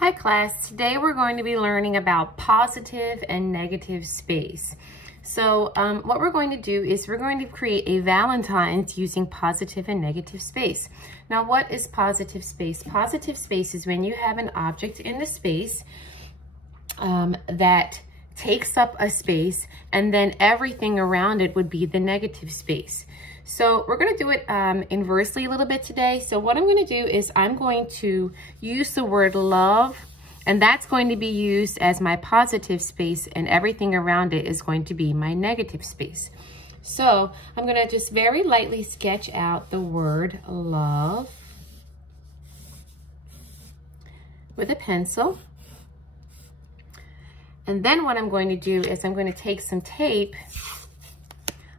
Hi class, today we're going to be learning about positive and negative space. So what we're going to do is we're going to create a Valentine's using positive and negative space. Now what is positive space? Positive space is when you have an object in the space that takes up a space and then everything around it would be the negative space. So we're going to do it inversely a little bit today. So what I'm going to do is I'm going to use the word love, and that's going to be used as my positive space, and everything around it is going to be my negative space. So I'm going to just very lightly sketch out the word love with a pencil. And then what I'm going to do is I'm going to take some tape.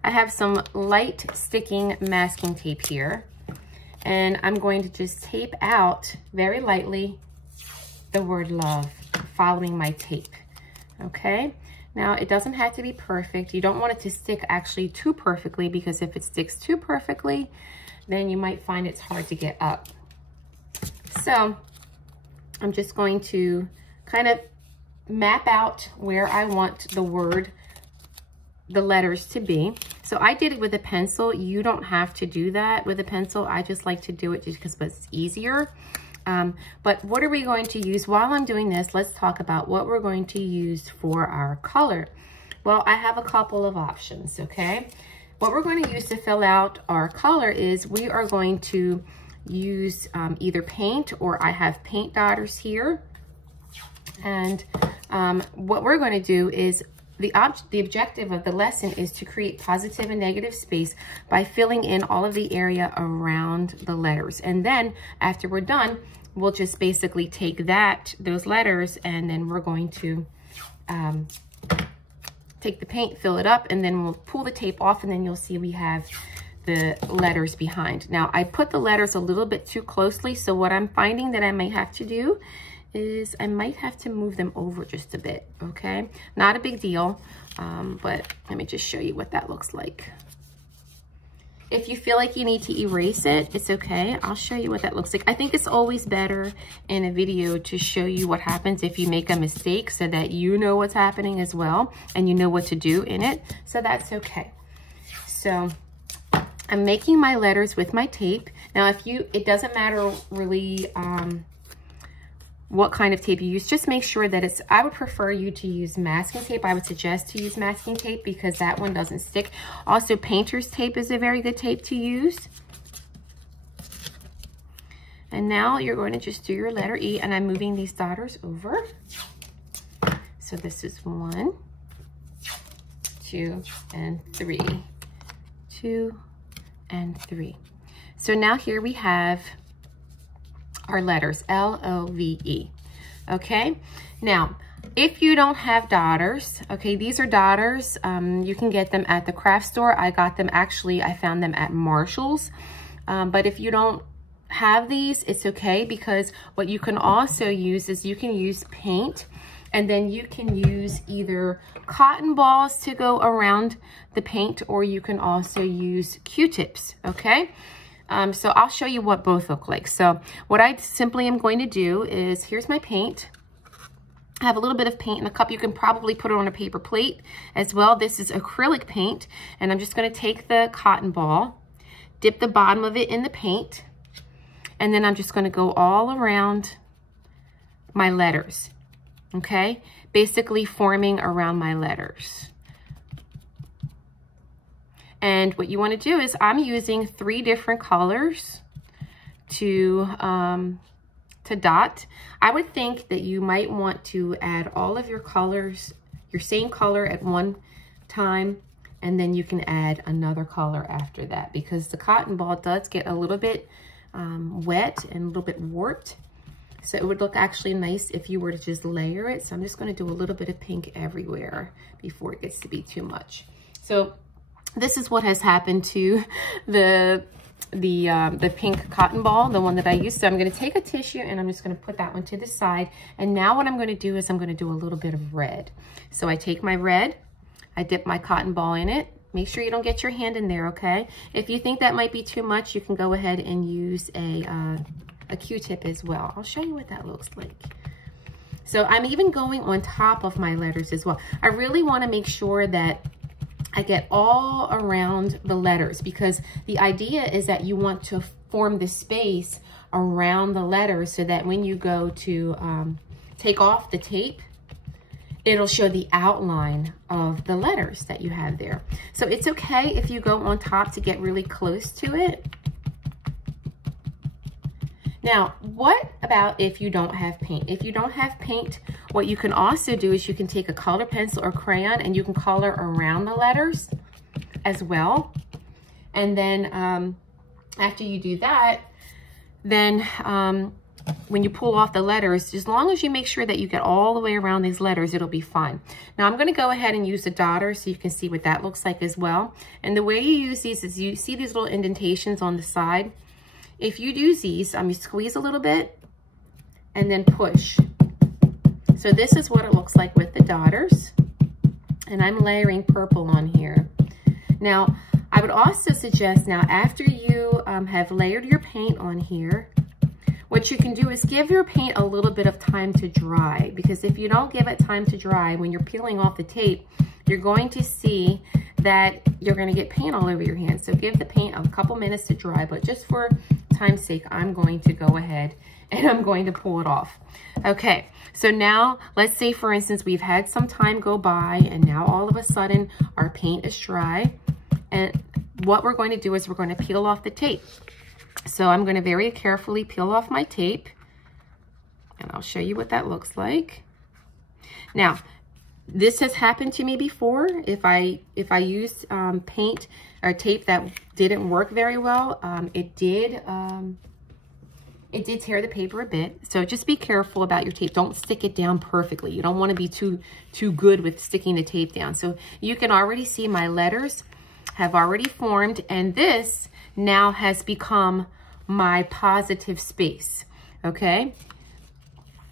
I have some light sticking masking tape here, and I'm going to just tape out very lightly the word love following my tape. Okay, now it doesn't have to be perfect. You don't want it to stick actually too perfectly, because if it sticks too perfectly, then you might find it's hard to get up. So I'm just going to kind of map out where I want the letters to be. So I did it with a pencil. You don't have to do that with a pencil. I just like to do it just because it's easier. But what are we going to use? While I'm doing this, let's talk about what we're going to use for our color. Well, I have a couple of options, okay? What we're going to use to fill out our color is we are going to use either paint, or I have paint dotters here. And what we're going to do is the objective of the lesson is to create positive and negative space by filling in all of the area around the letters. And then after we're done, we'll just basically take those letters, and then we're going to take the paint, fill it up, and then we'll pull the tape off, and then you'll see we have the letters behind. Now I put the letters a little bit too closely, so what I'm finding that I may have to do is I might have to move them over just a bit, okay? Not a big deal, but let me just show you what that looks like. If you feel like you need to erase it, it's okay. I'll show you what that looks like. I think it's always better in a video to show you what happens if you make a mistake, so that you know what's happening as well, and you know what to do in it, so that's okay. So I'm making my letters with my tape. Now it doesn't matter really what kind of tape you use. Just make sure that I would prefer you to use masking tape. I would suggest to use masking tape because that one doesn't stick. Also, painter's tape is a very good tape to use. And now you're going to just do your letter E, and I'm moving these dotters over. So this is 1, 2, and 3. 2 and 3. So now here we have our letters, L-O-V-E, okay? Now, if you don't have dotters, okay, these are dotters. You can get them at the craft store. I found them at Marshall's. But if you don't have these, it's okay, because what you can also use is you can use paint, and then you can use either cotton balls to go around the paint, or you can also use Q-tips, okay? So I'll show you what both look like. So what I simply am going to do is, here's my paint. I have a little bit of paint in a cup. You can probably put it on a paper plate as well. This is acrylic paint, and I'm just going to take the cotton ball, dip the bottom of it in the paint, and then I'm just going to go all around my letters, okay? Basically forming around my letters. And what you want to do is, I'm using 3 different colors to dot. I would think that you might want to add all of your colors, your same color at one time, and then you can add another color after that, because the cotton ball does get a little bit wet and a little bit warped. So it would look actually nice if you were to just layer it. So I'm just going to do a little bit of pink everywhere before it gets to be too much. So this is what has happened to the pink cotton ball, the one that I used. So I'm going to take a tissue, and I'm just going to put that one to the side. And now what I'm going to do is I'm going to do a little bit of red. So I take my red, I dip my cotton ball in it. Make sure you don't get your hand in there, okay? If you think that might be too much, you can go ahead and use a Q-tip as well. I'll show you what that looks like. So I'm even going on top of my letters as well. I really want to make sure that I get all around the letters, because the idea is that you want to form the space around the letters so that when you go to take off the tape, it'll show the outline of the letters that you have there. So it's okay if you go on top to get really close to it. Now, what about if you don't have paint? If you don't have paint, what you can also do is you can take a color pencil or crayon and you can color around the letters as well. And then after you do that, then when you pull off the letters, as long as you make sure that you get all the way around these letters, it'll be fine. Now I'm gonna go ahead and use the dotter so you can see what that looks like as well. And the way you use these is, you see these little indentations on the side. If you use these, you squeeze a little bit and then push. So this is what it looks like with the dotters. And I'm layering purple on here. Now, I would also suggest now after you have layered your paint on here, what you can do is give your paint a little bit of time to dry, because if you don't give it time to dry, when you're peeling off the tape, you're going to see that you're going to get paint all over your hands. So give the paint a couple minutes to dry, but just for time's sake, I'm going to go ahead and I'm going to pull it off. Okay, so now let's say for instance, we've had some time go by and now all of a sudden our paint is dry. And what we're going to do is we're going to peel off the tape. So I'm going to very carefully peel off my tape and I'll show you what that looks like. Now, this has happened to me before. If I used paint or tape that didn't work very well, it did tear the paper a bit. So just be careful about your tape. Don't stick it down perfectly. You don't want to be too good with sticking the tape down. So you can already see my letters have already formed, and this now has become my positive space. Okay,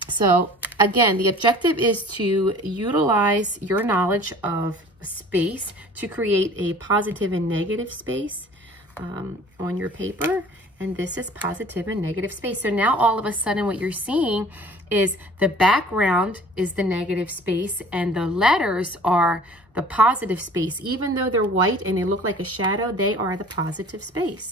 so again, the objective is to utilize your knowledge of space to create a positive and negative space on your paper. And this is positive and negative space. So now all of a sudden what you're seeing is the background is the negative space and the letters are the positive space. Even though they're white and they look like a shadow, they are the positive space.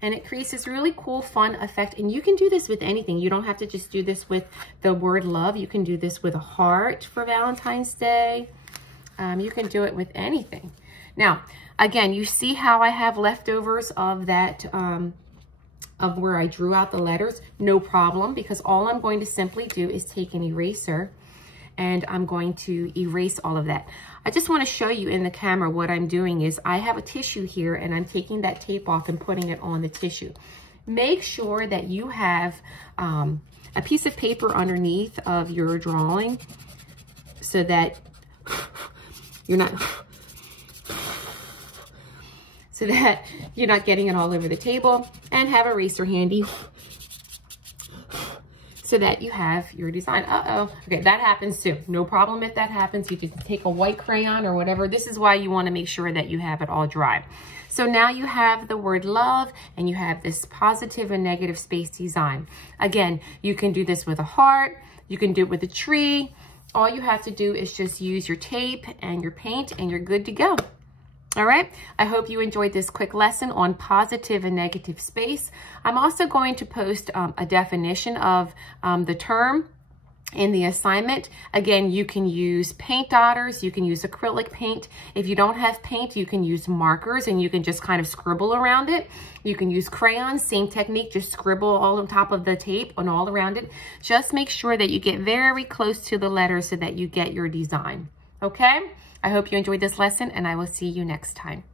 And it creates this really cool, fun effect. And you can do this with anything. You don't have to just do this with the word love. You can do this with a heart for Valentine's Day. You can do it with anything. Now, again, you see how I have leftovers of that, of where I drew out the letters? No problem, because all I'm going to simply do is take an eraser and I'm going to erase all of that. I just want to show you in the camera what I'm doing is I have a tissue here and I'm taking that tape off and putting it on the tissue. Make sure that you have a piece of paper underneath of your drawing so that you're not getting it all over the table, and have a eraser handy so that you have your design. Okay, that happens too. No problem if that happens. You just take a white crayon or whatever. This is why you want to make sure that you have it all dry. So now you have the word love and you have this positive and negative space design. Again, you can do this with a heart. You can do it with a tree. All you have to do is just use your tape and your paint and you're good to go. All right, I hope you enjoyed this quick lesson on positive and negative space. I'm also going to post a definition of the term in the assignment. Again, you can use paint dotters, you can use acrylic paint. If you don't have paint, you can use markers and you can just kind of scribble around it. You can use crayons, same technique, just scribble all on top of the tape and all around it. Just make sure that you get very close to the letters so that you get your design, okay? I hope you enjoyed this lesson and I will see you next time.